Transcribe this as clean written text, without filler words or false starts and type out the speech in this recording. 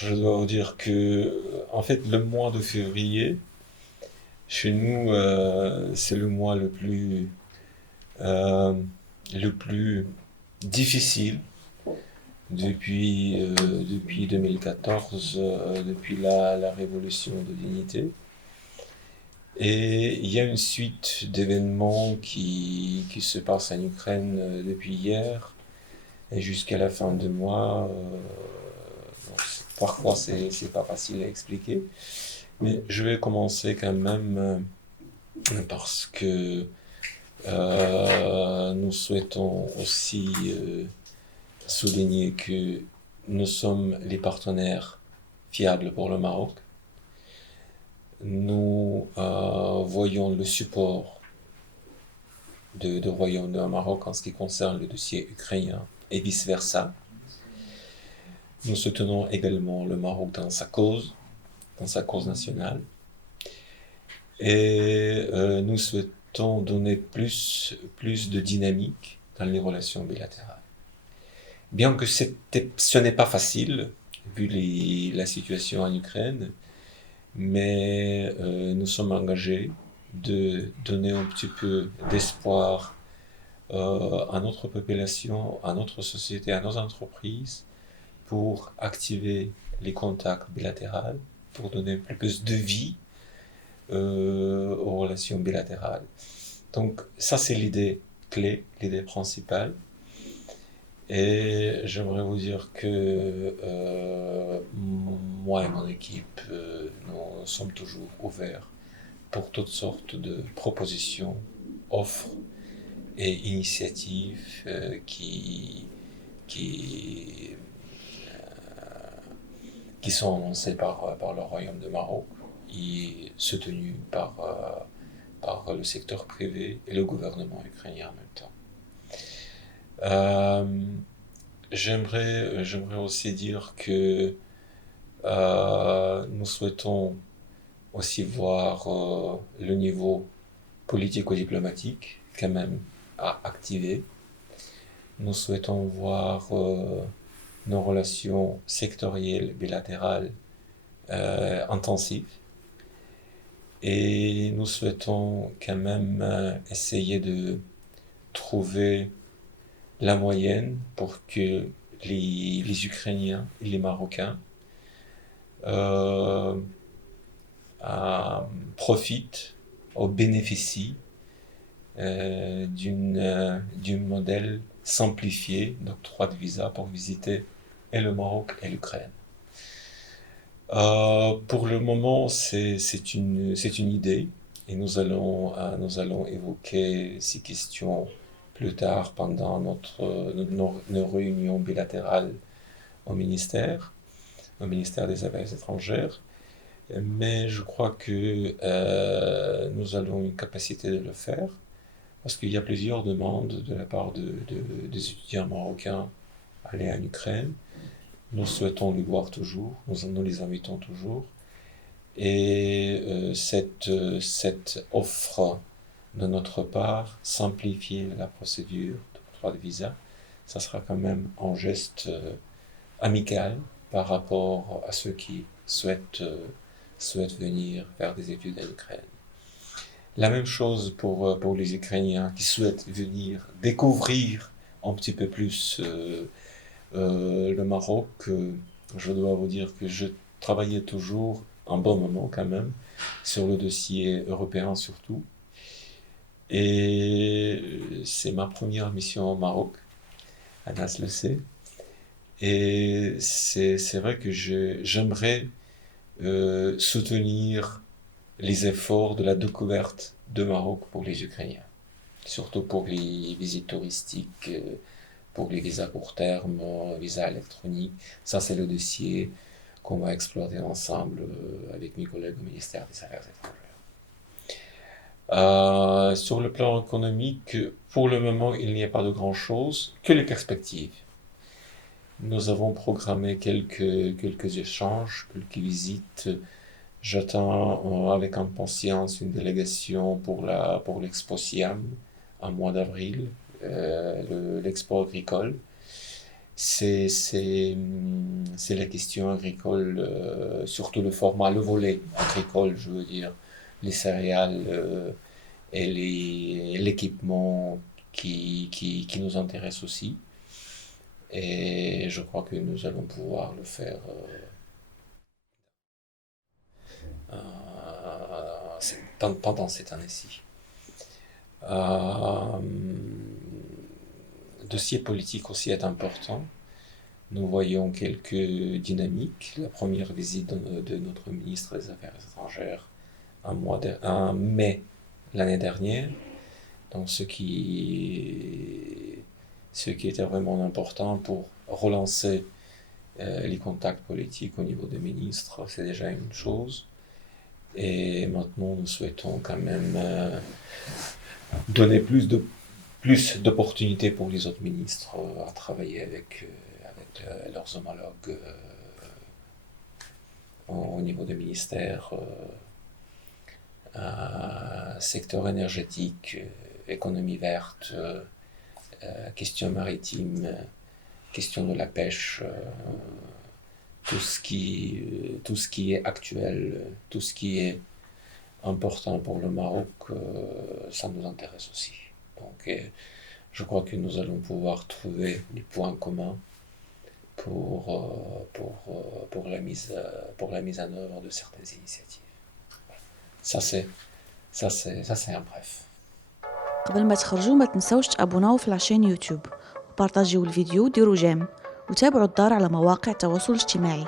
je dois vous dire que, en fait, le mois de février, chez nous, c'est le mois euh, le plus difficile depuis 2014, depuis la révolution de dignité. Et il y a une suite d'événements qui se passent en Ukraine depuis hier et jusqu'à la fin du mois. Parfois, c'est pas facile à expliquer. Mais je vais commencer quand même parce que nous souhaitons aussi souligner que nous sommes les partenaires fiables pour le Maroc. Nous voyons le support de Royaume de Maroc en ce qui concerne le dossier ukrainien et vice-versa. Nous soutenons également le Maroc dans sa cause nationale. Et nous souhaitons donner plus de dynamique dans les relations bilatérales. Bien que ce n'est pas facile, vu la situation en Ukraine, mais nous sommes engagés de donner un petit peu d'espoir à notre population, à notre société, à nos entreprises, pour activer les contacts bilatéraux, pour donner plus de vie aux relations bilatérales. Donc ça, c'est l'idée clé, l'idée principale. Et j'aimerais vous dire que moi et mon équipe, nous sommes toujours ouverts pour toutes sortes de propositions, offres et initiatives qui, qui sont annoncées par le Royaume de Maroc et soutenues par le secteur privé et le gouvernement ukrainien en même temps. J'aimerais aussi dire que nous souhaitons aussi voir le niveau politico-diplomatique quand même à activer. Nous souhaitons voir nos relations sectorielles bilatérales intensives. Et nous souhaitons quand même essayer de trouver la moyenne pour que les Ukrainiens et les Marocains euh, profitent ou bénéficient d'un modèle simplifié d'octroi de visa pour visiter et le Maroc et l'Ukraine. Pour le moment, c'est une idée et nous allons évoquer ces questions plus tard pendant nos réunions bilatérales au ministère des Affaires étrangères. Mais je crois que nous avons une capacité de le faire parce qu'il y a plusieurs demandes de la part des étudiants marocains à aller en Ukraine. Nous souhaitons les voir toujours, nous les invitons toujours. Et cette offre de notre part, simplifier la procédure d'octroi de visa, ça sera quand même un geste amical par rapport à ceux qui souhaitent venir faire des études en Ukraine. La même chose pour les Ukrainiens qui souhaitent venir découvrir un petit peu plus le Maroc. Je dois vous dire que je travaillais toujours un bon moment quand même sur le dossier européen surtout. Et c'est ma première mission au Maroc, Anas le sait. Et c'est vrai que j'aimerais soutenir les efforts de la découverte de Maroc pour les Ukrainiens, surtout pour les visites touristiques, pour les visas court terme, visas électroniques. Ça, c'est le dossier qu'on va exploiter ensemble avec mes collègues au ministère des Affaires étrangères. Sur le plan économique, pour le moment, il n'y a pas de grand-chose que les perspectives. Nous avons programmé quelques échanges, quelques visites. J'attends avec impatience une délégation pour l'Expo Siam en mois d'avril, l'expo agricole. c'est la question agricole, surtout le format, le volet agricole, je veux dire, les céréales et l'équipement qui nous intéresse aussi. Et je crois que nous allons pouvoir le faire pendant cette année-ci. Le dossier politique aussi est important. Nous voyons quelques dynamiques. La première visite de notre ministre des Affaires étrangères en mai l'année dernière. Donc ce qui était vraiment important pour relancer les contacts politiques au niveau des ministres, c'est déjà une chose. Et maintenant, nous souhaitons quand même donner plus d'opportunités pour les autres ministres à travailler avec leurs homologues au niveau des ministères, secteur énergétique, économie verte, question maritime, question de la pêche, tout ce qui est actuel, tout ce qui est important pour le Maroc, ça nous intéresse aussi. Donc, je crois que nous allons pouvoir trouver des points communs pour la mise en œuvre de certaines initiatives. Ça c'est un bref. قبل ما تخرجوا ما تنسوش تابوناو في العشان يوتيوب وبارطاجيو الفيديو وديروا جيم وتابعوا الدار على مواقع التواصل الاجتماعي.